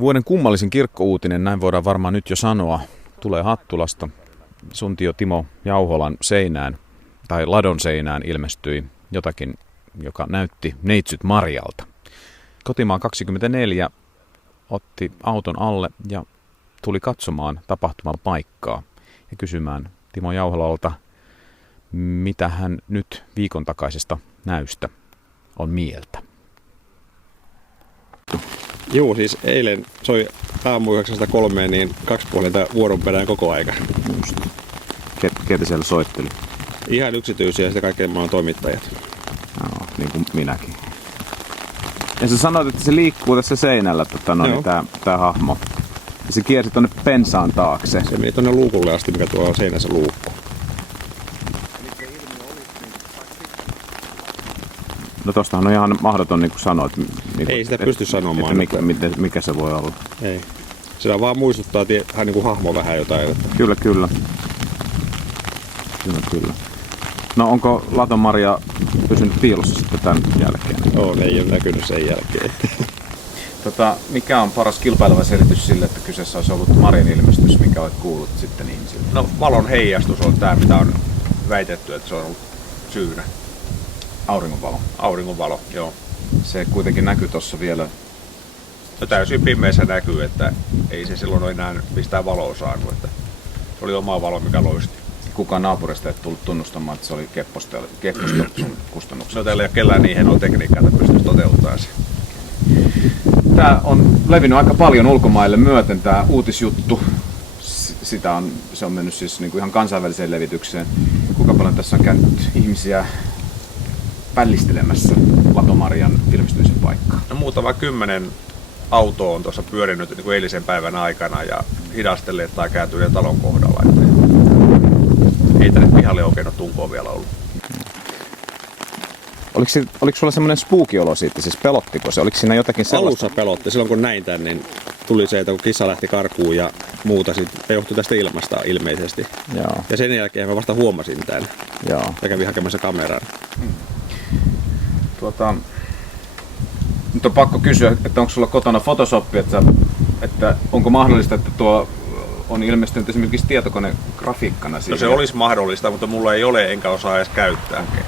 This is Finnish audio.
Vuoden kummallisin kirkkouutinen, näin voidaan varmaan nyt jo sanoa, tulee Hattulasta. Suntio Timo Jauholan seinään tai ladon seinään ilmestyi jotakin, joka näytti Neitsyt Marjalta. Kotimaa 24 otti auton alle ja tuli katsomaan tapahtuman paikkaa ja kysymään Timo Jauholalta, mitä hän nyt viikon takaisesta näystä on mieltä. Joo, siis eilen soi aamu 903 niin 2 puolinta vuoron perään koko aika. Just. Ketä siellä soitteli? Ihan yksityisiä ja sitä kaikkein maailman toimittajat. No, niin kuin minäkin. Ja sä sanoit, että se liikkuu tässä seinällä, tää hahmo. Ja se kiersi tonne pensaan taakse. Se meni tonne luukulle asti, mikä tuolla on seinässä luukku. No tostahan on ihan mahdoton niin kuin sanoa. Ei sitä pysty sanomaan. Mikä se voi olla. Ei. Sitä vaan muistuttaa ihan niin kuin hahmo vähän jotain. Kyllä. No onko Laton Maria pysynyt piilossa sitten tämän jälkeen? Ei ole näkynyt sen jälkeen. Mikä on paras kilpaileva selitys sille, että kyseessä olisi ollut Marian ilmestys, mikä olet kuullut sitten ihmisille? No valon heijastus on tämä, mitä on väitetty, että se on ollut syynä. Auringonvalo, joo. Se kuitenkin näkyy tuossa vielä. No täysin pimeässä näkyy, että ei se silloin ole enää mistään valoa saanut. Että se oli oma valo, mikä loisti. Kukaan naapurista ei tullut tunnustamaan, että se oli Kepposta sun kustannuksella? No teillä ei ole kellään niin hienoa tekniikkaa, että pystyisi toteuttamaan se. Tämä on levinnyt aika paljon ulkomaille myöten, tämä uutisjuttu. Se on mennyt siis niin kuin ihan kansainväliseen levitykseen. Kuinka paljon tässä on käynyt ihmisiä pällistelemässä Laton Marian ilmestymisen paikkaa? No muutama 10 autoa on tuossa pyörinyt niin kuin eilisen päivän aikana ja hidastelleet tai kääntyneet talon kohdalla. Ei tänne pihalle oikein ole tunkoa vielä ollut. Oliko sulla semmoinen spooky-olo siitä, siis pelottiko se? Oliko siinä jotakin sellaista? Alussa pelotti. Silloin kun näin tän, niin tuli se, että kun kissa lähti karkuun ja muuta, se johtui tästä ilmasta ilmeisesti. Joo. Ja sen jälkeen mä vasta huomasin tämän. Joo. Ja kävin hakemassa kameran. Nyt on pakko kysyä, että onko sulla kotona Photoshop, että onko mahdollista, että tuo on ilmestynyt esimerkiksi tietokonegrafiikkana siihen? No se olisi mahdollista, mutta mulla ei ole enkä osaa edes käyttää. Okay.